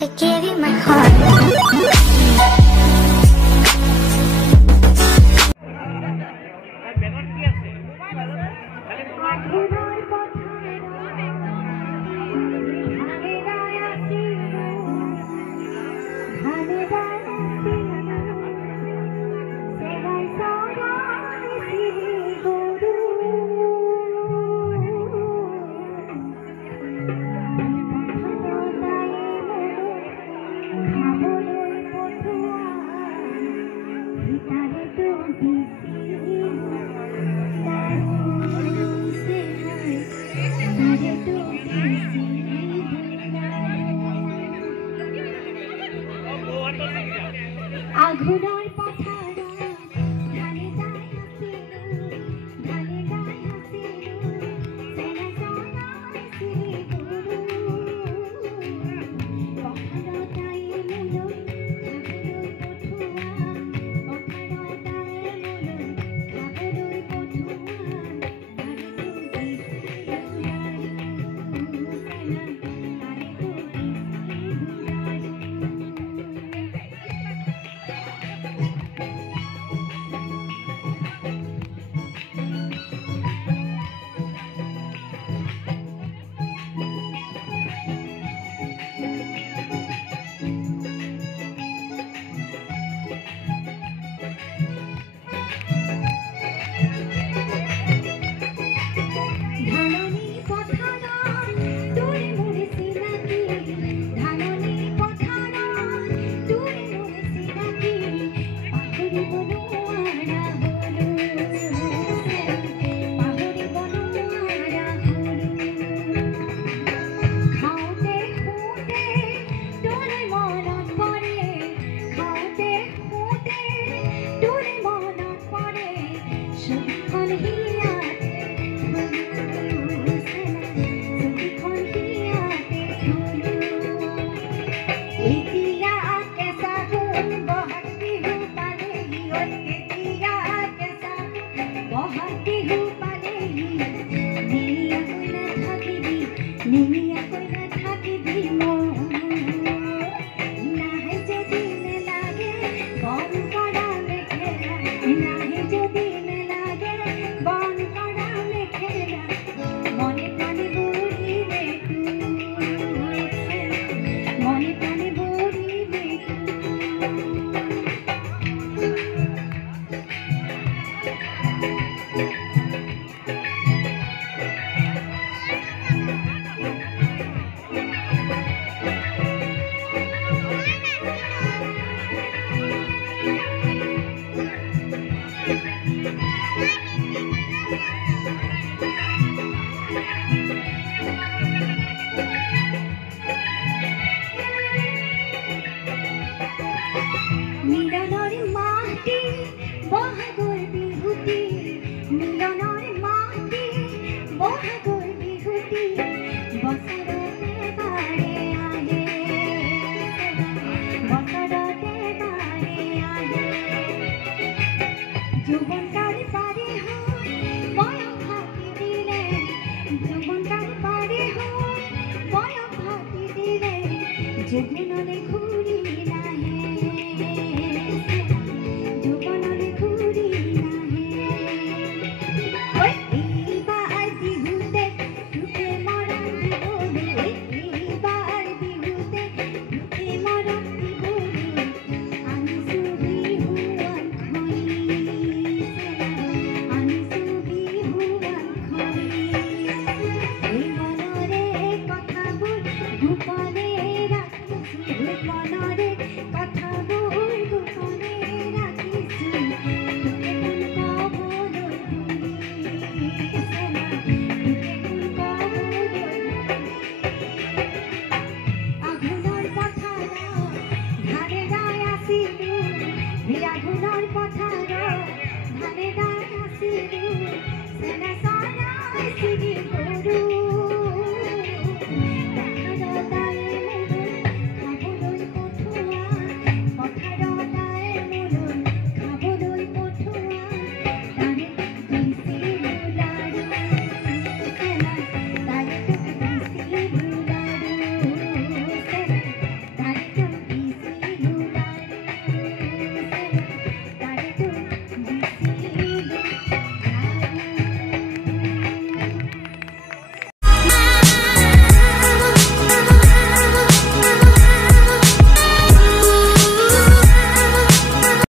I gave you my heart. আঘোণৰ পথাৰত ধানে দাই আছিলোঁ ধানে দাই আছিলোঁ চেনা জনাইছিল গুৰু পথাৰত আই মোলৈ খাবলৈ পঠোৱা পথাৰত আই মোলৈ খাবলৈ পঠোৱা জীবনলে ঘুরি নাহে জীবনলে ঘুরি নাহে ওই এইবার বিহুতে ঢুকে মরণ দিবরে এইবার বিহুতে ঢুকে মরণ দিবরে আমি সুবি হুয়ান খই আমি সুবি হুয়ান খই এই মনরে কথা বল গোপনে One